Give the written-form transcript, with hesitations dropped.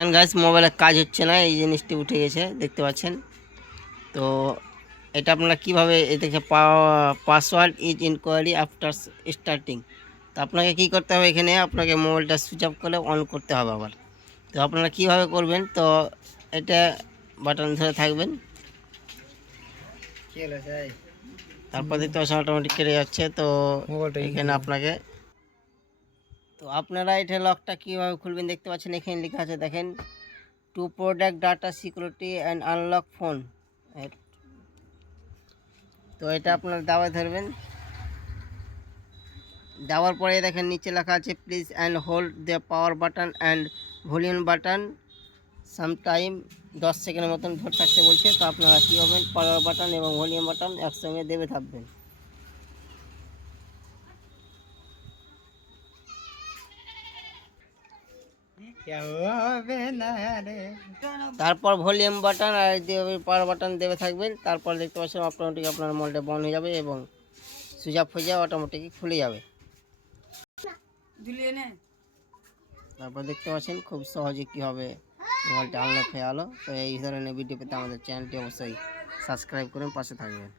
Guys মোবাইলে কাজ হচ্ছে না, এই জিনিসটি উঠে গেছে দেখতে পাচ্ছেন। তো এটা আপনারা কিভাবে দেখে password is enquiry after starting. তো আপনাকে কি করতে হবে, এখানে আপনাকে মোবাইলটা সুইচ অফ করে অন করতে হবে আবার। তো আপনারা কিভাবে করবেন, তো এটা বাটন ধরে থাকবেন, তারপর দেখতে পাচ্ছেন অটোমেটিক কেটে যাচ্ছে। তো এখানে আপনাকে, তো আপনারা এটা লকটা কীভাবে খুলবেন দেখতে পাচ্ছেন, এখানে লেখা আছে দেখেন, to product data security and unlock phone. তো এটা আপনারা দাবায় ধরবেন, দেওয়ার পরে দেখেন নিচে লেখা আছে please and hold the power button and volume button sometime, 10 সেকেন্ডের মতন ধরে থাকতে বলছে। তো আপনারা কী হবেন, পাওয়ার বাটন এবং ভলিউম বাটন একসঙ্গে দেবে থাকবেন। তারপর ভলিউম বাটন আর পাওয়ার বাটন দেবে থাকবেন। তারপর দেখতে পাচ্ছেন অটোমেটিক আপনার মোবাইলটা বন্ধ হয়ে যাবে এবং সুইচ অফ হয়ে যাবে, অটোমেটিক খুলে যাবে। তারপর দেখতে পাচ্ছেন খুব সহজে কীভাবে মোবাইলটা আনলক হয়ে গেলো। তো এই ধরনের ভিডিও পেতে আমাদের চ্যানেলটি অবশ্যই সাবস্ক্রাইব করুন, পাশে থাকবেন।